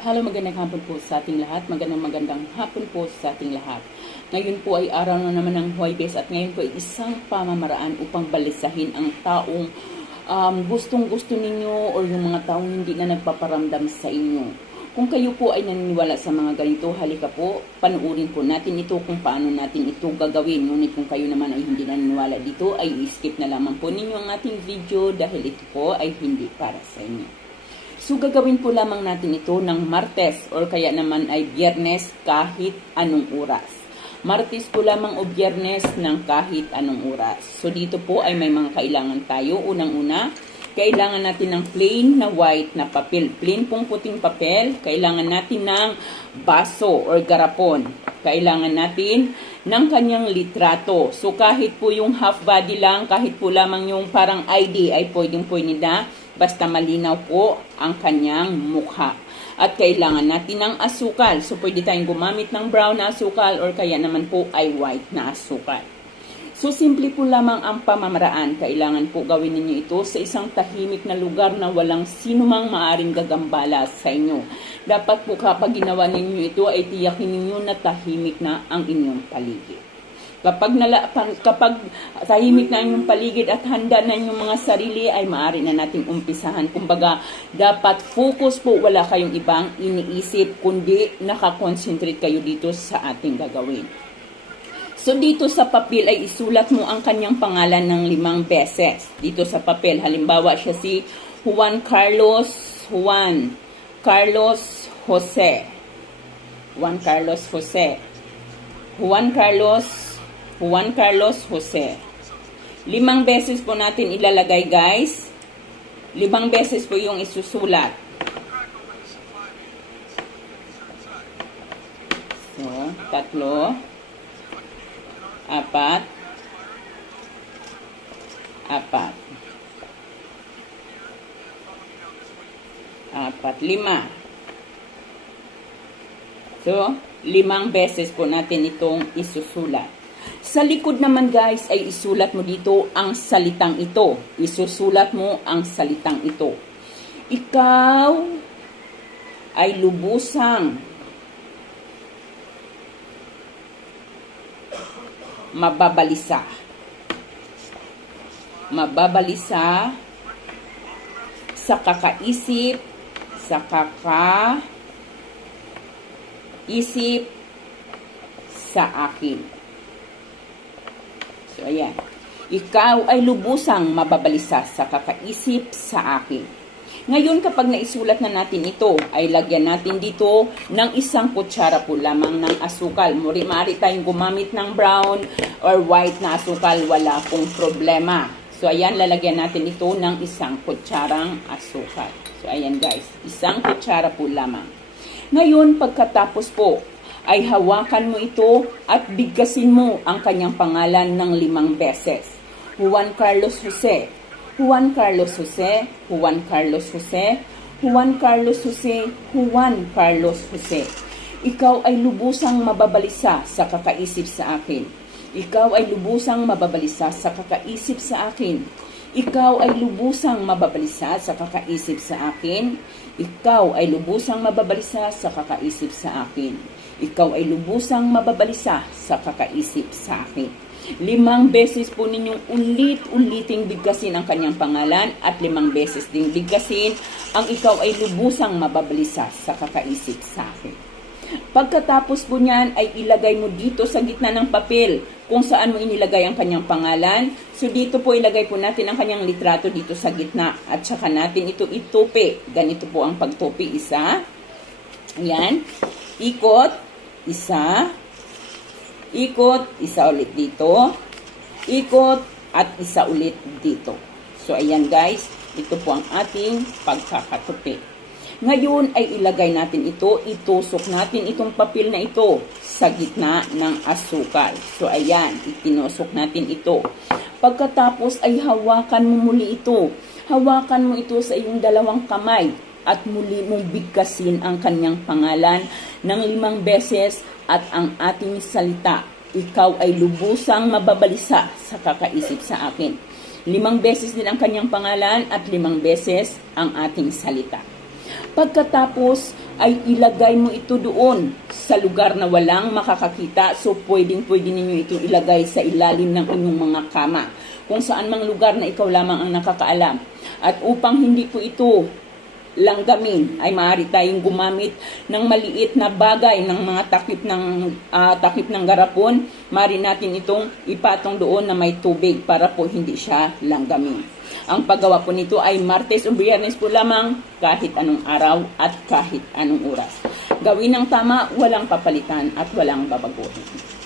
Hello, magandang hapon po sa ating lahat. Magandang magandang hapon po sa ating lahat. Ngayon po ay araw na naman ng Huwebes at ngayon po ay isang pamamaraan upang balisahin ang taong um, gustong gusto ninyo o yung mga taong hindi na nagpaparamdam sa inyo. Kung kayo po ay naniniwala sa mga ganito, halika po, panuurin po natin ito kung paano natin ito gagawin. Ngunit kung kayo naman ay hindi naniniwala dito, ay skip na lamang po ninyo ang ating video dahil ito po ay hindi para sa inyo. So gagawin po lamang natin ito ng Martes or kaya naman ay Biyernes kahit anong oras. Martes po lamang o Biyernes ng kahit anong oras. So dito po ay may mga kailangan tayo. Unang-una, kailangan natin ng plain na white na papel. Plain pong puting papel. Kailangan natin ng baso or garapon. Kailangan natin ng kanyang litrato. So kahit po yung half body lang, kahit po lamang yung parang ID ay pwedeng pwede na basta malinaw po ang kanyang mukha. At kailangan natin ng asukal. So, pwede tayong gumamit ng brown na asukal or kaya naman po ay white na asukal. So, simple po lamang ang pamamaraan. Kailangan po gawin ninyo ito sa isang tahimik na lugar na walang sinumang maaring gagambala sa inyo. Dapat po kapag ginawa ninyo ito ay tiyakin ninyo na tahimik na ang inyong paligid. Kapag, nala, kapag tahimik na inyong paligid at handa na inyong mga sarili, ay maaari na nating umpisahan. Kumbaga, dapat focus po, wala kayong ibang iniisip, kundi nakakonsentrate kayo dito sa ating gagawin. So, dito sa papel ay isulat mo ang kanyang pangalan ng limang beses. Dito sa papel, halimbawa siya si Juan Carlos Juan Carlos Jose. Juan Carlos Jose. Juan Carlos Juan Carlos Jose. Limang beses po natin ilalagay guys. Limang beses po yung isusulat. So, tatlo. Apat. Apat. Apat. Lima. So, limang beses po natin itong isusulat. Sa likod naman guys ay isulat mo dito ang salitang ito. Isusulat mo ang salitang ito. Ikaw ay lubusang mababalisa. Mababalisa sa kakaisip, sa kakaisip sa akin. So, ayan. Ikaw ay lubusang mababalisa sa kakaisip sa akin. Ngayon, kapag naisulat na natin ito, ay lagyan natin dito ng isang kutsara po lamang ng asukal. Muri, maaari tayong gumamit ng brown or white na asukal, wala pong problema. So, ayan, lalagyan natin ito ng isang kutsarang asukal. So, ayan guys, isang kutsara po lamang. Ngayon, pagkatapos po, ay hawakan mo ito at bigkasin mo ang kanyang pangalan ng limang beses. Juan Carlos Jose, Juan Carlos Jose, Juan Carlos Jose, Juan Carlos Jose, Juan Carlos Jose. Ikaw ay lubusang mababalisa sa kakaisip sa akin. Ikaw ay lubusang mababalisa sa kakaisip sa akin. Ikaw ay lubusang mababalisa sa kakaisip sa akin. Ikaw ay lubusang mababalisa sa kakaisip sa akin. Ikaw ay lubusang mababalisa sa kakaisip sa akin. Limang beses po ninyong ulit-uliting bigkasin ang kanyang pangalan at limang beses ding bigkasin ang ikaw ay lubusang mababalisa sa kakaisip sa akin. Pagkatapos po niyan ay ilagay mo dito sa gitna ng papel kung saan mo inilagay ang kanyang pangalan. So dito po ilagay po natin ang kanyang litrato dito sa gitna at saka natin ito itupi. Ganito po ang pagtupi. Isa. Ayan. Ikot. Isa. Ikot, isa ulit dito. Ikot, at isa ulit dito. So, ayan guys, ito po ang ating pagkakatupi. Ngayon ay ilagay natin ito, itusok natin itong papel na ito sa gitna ng asukal. So, ayan, itinusok natin ito. Pagkatapos ay hawakan mo muli ito. Hawakan mo ito sa iyong dalawang kamay at muli mong bigkasin ang kanyang pangalan ng limang beses at ang ating salita. Ikaw ay lubusang mababalisa sa kakaisip sa akin. Limang beses din ang kanyang pangalan at limang beses ang ating salita. Pagkatapos ay ilagay mo ito doon sa lugar na walang makakakita. So, pwedeng pwede ninyo ito ilagay sa ilalim ng inyong mga kama. Kung saan mang lugar na ikaw lamang ang nakakaalam. At upang hindi po ito langgamin ay maaari tayong gumamit ng maliit na bagay ng mga takip ng ah, takip ng garapon. Maaari natin itong ipatong doon na may tubig para po hindi siya langgamin. Ang paggawa po nito ay Martes o Biyernes po lamang kahit anong araw at kahit anong oras. Gawin ng tama, walang papalitan at walang babaguhin.